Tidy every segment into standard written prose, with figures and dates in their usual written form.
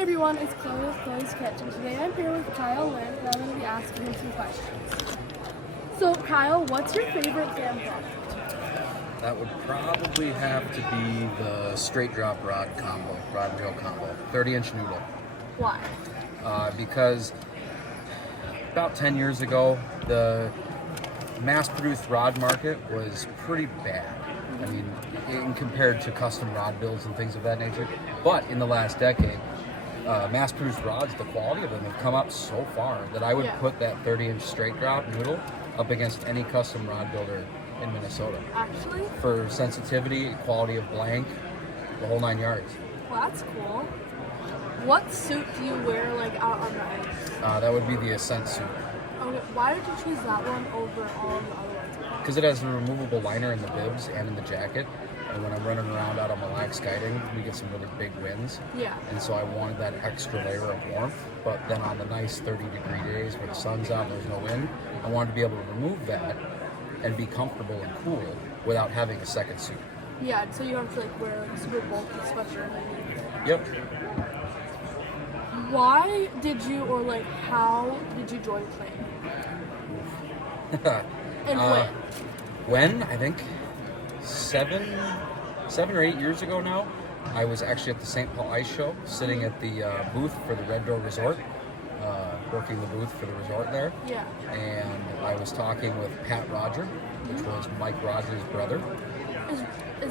Hey everyone, it's Khloe with Khloe's Kitchen. Today I'm here with Kyle Lynn and I'm going to be asking him some questions. So Kyle, what's your favorite Clam product? That would probably have to be the straight drop rod and drill combo, 30-inch noodle. Why? Because about 10 years ago, the mass-produced rod market was pretty bad. I mean, compared to custom rod builds and things of that nature. But in the last decade, mass-produced rods, the quality of them have come up so far that I would put that 30-inch straight drop noodle up against any custom rod builder in Minnesota. Actually? For sensitivity, quality of blank, the whole 9 yards. Well, that's cool. What suit do you wear, like, out on the ice? That would be the Ascent suit. Okay, why did you choose that one over all of the other ones? Because it has a removable liner in the bibs and in the jacket. And when I'm running around out on Mille Lacs guiding, we get some really big winds. Yeah. And so I wanted that extra layer of warmth. But then on the nice 30-degree days where the sun's out and there's no wind, I wanted to be able to remove that and be comfortable and cool without having a second suit. Yeah, so you have to like wear a super bulky sweatshirt underneath. Yep. Why did you, or like how did you join Clam? And when? When? I think 7 or 8 years ago now. I was actually at the St. Paul Ice Show, sitting at the booth for the Red Door Resort, working the booth for the resort there. Yeah. And I was talking with Pat Roger, which was Mike Rogers' brother. Is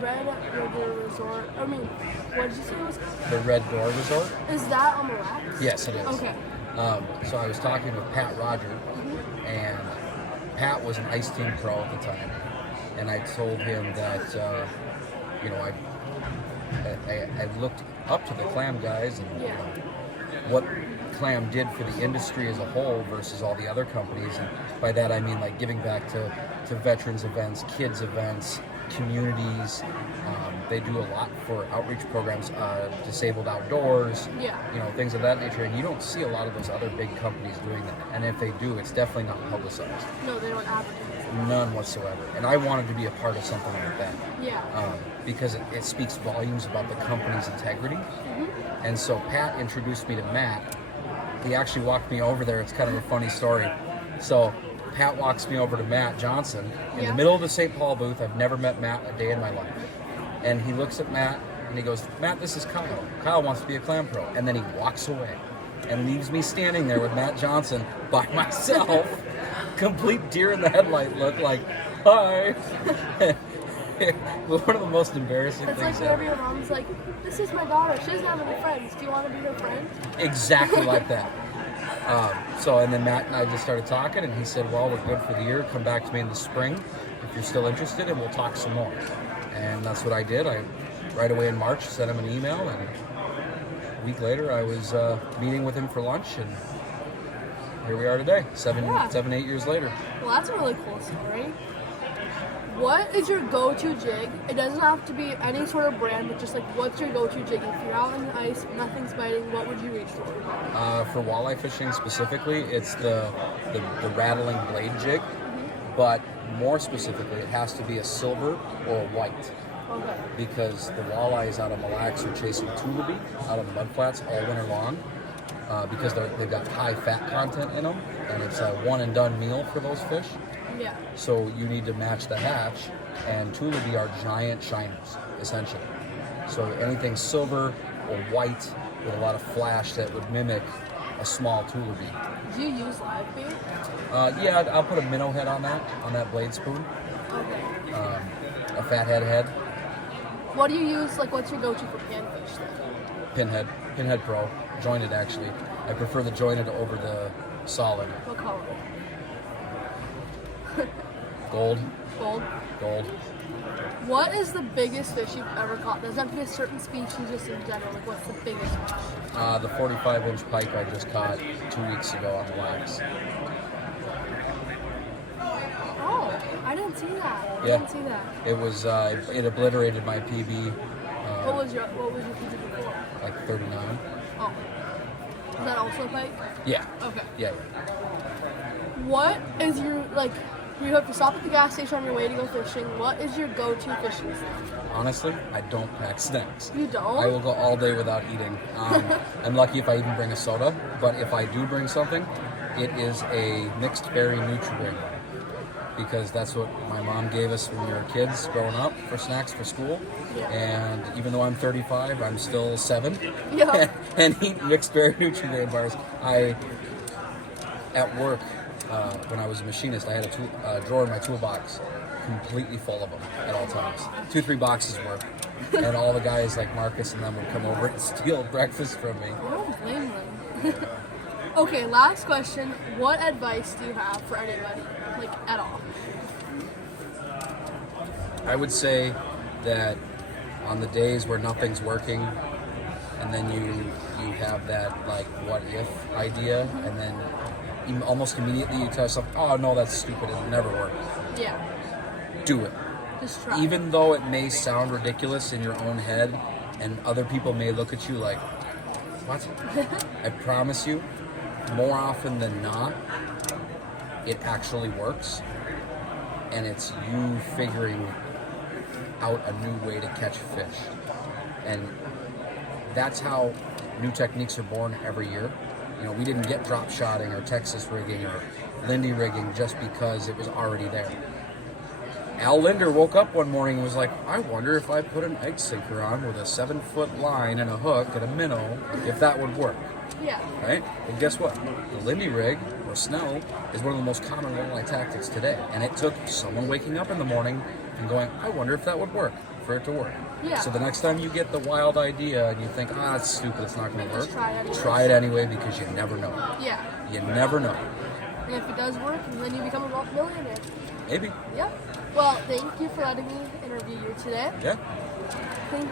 Red Door Resort? I mean, what did you say it was? The Red Door Resort. Is that on the Lacs? Yes, it is. Okay. So I was talking with Pat Roger, and Pat was an ice team pro at the time, and I told him that I looked up to the Clam guys and what Clam did for the industry as a whole versus all the other companies, and by that I mean like giving back to veterans events, kids events, communities. They do a lot for outreach programs, disabled outdoors, things of that nature, and you don't see a lot of those other big companies doing that, and if they do, it's definitely not publicized. No, they don't advertise. None whatsoever. And I wanted to be a part of something like that. Yeah. Because it speaks volumes about the company's integrity. And so Pat introduced me to Matt. He actually walked me over there. It's kind of a funny story. So Pat walks me over to Matt Johnson in the middle of the St. Paul booth. I've never met Matt a day in my life. And he looks at Matt and he goes, "Matt, this is Kyle. Kyle wants to be a Clam pro." And then he walks away and leaves me standing there with Matt Johnson by myself. Complete deer in the headlight look, like, hi. One of the most embarrassing it's things like whenever your mom's like, "This is my daughter. She doesn't have any friends. Do you want to be her friend?" Exactly like that. And then Matt and I just started talking, and he said, "Well, we're good for the year. Come back to me in the spring if you're still interested, and we'll talk some more." And that's what I did. I right away in March sent him an email, and a week later I was meeting with him for lunch, and here we are today, 8 years later. Well, that's a really cool story. What is your go-to jig? It doesn't have to be any sort of brand, but just like, what's your go-to jig? If you're out on the ice, nothing's biting, what would you reach for? For walleye fishing specifically, it's the rattling blade jig, but more specifically, it has to be a silver or a white. Okay. Because the walleyes out on Mille Lacs are chasing tulipy out on the mudflats all winter long. Because they've got high fat content in them, and it's a one-and-done meal for those fish. Yeah. So you need to match the hatch, and tulipy are giant shiners, essentially. So anything silver or white with a lot of flash that would mimic a small tulipy. Do you use live bait? Yeah, I'll put a minnow head on that blade spoon. Okay. A fathead head. What do you use, like, what's your go-to for panfish then? Pinhead Pro. Jointed, actually. I prefer the jointed over the solid. What color? Gold. Gold. What is the biggest fish you've ever caught? Doesn't have to be a certain species, just in general. Like, what's the biggest fish? The 45-inch pike I just caught 2 weeks ago on the Lacs. Oh, I didn't see that. I Yeah. didn't see that. It was it obliterated my PB. What was your PB before? Like 39. Oh. Is that also a pike? Yeah. Okay. Yeah. What is your, like, You have to stop at the gas station on your way to go fishing. What is your go-to fishing snack? Honestly, I don't pack snacks. You don't? I will go all day without eating. I'm lucky if I even bring a soda, but if I do bring something, it is a mixed berry Nutri-Grain, because that's what my mom gave us when we were kids growing up for snacks for school. Yeah. And even though I'm 35, I'm still 7 Yeah. and eat mixed berry Nutri-Grain bars. At work, when I was a machinist, I had a drawer in my toolbox completely full of them at all times. 2-3 boxes worth. And all the guys like Marcus and them would come over and steal breakfast from me. I don't blame them. Okay, last question. What advice do you have for anybody? Like, at all? I would say that on the days where nothing's working, and then you have that like what if idea, and then almost immediately you tell yourself, oh no, that's stupid, it'll never work. Yeah. Do it. Just try. Even though it may sound ridiculous in your own head, and other people may look at you like, what? I promise you, more often than not, it actually works. And it's you figuring out a new way to catch fish. And that's how new techniques are born every year. You know, we didn't get drop shotting or Texas rigging or Lindy rigging just because it was already there. Al Linder woke up one morning and was like, I wonder if I put an egg sinker on with a 7-foot line and a hook and a minnow, if that would work. Yeah. Right? And guess what? The Lindy rig, or Snow, is one of the most common walleye tactics today. And it took someone waking up in the morning and going, I wonder if that would work, for it to work. Yeah. So the next time you get the wild idea and you think, that's stupid, it's not going to work, Just try it anyway, because you never know. Yeah. You never know. And if it does work, then you become a millionaire. Maybe. Yeah. Well, thank you for letting me interview you today. Yeah. Thank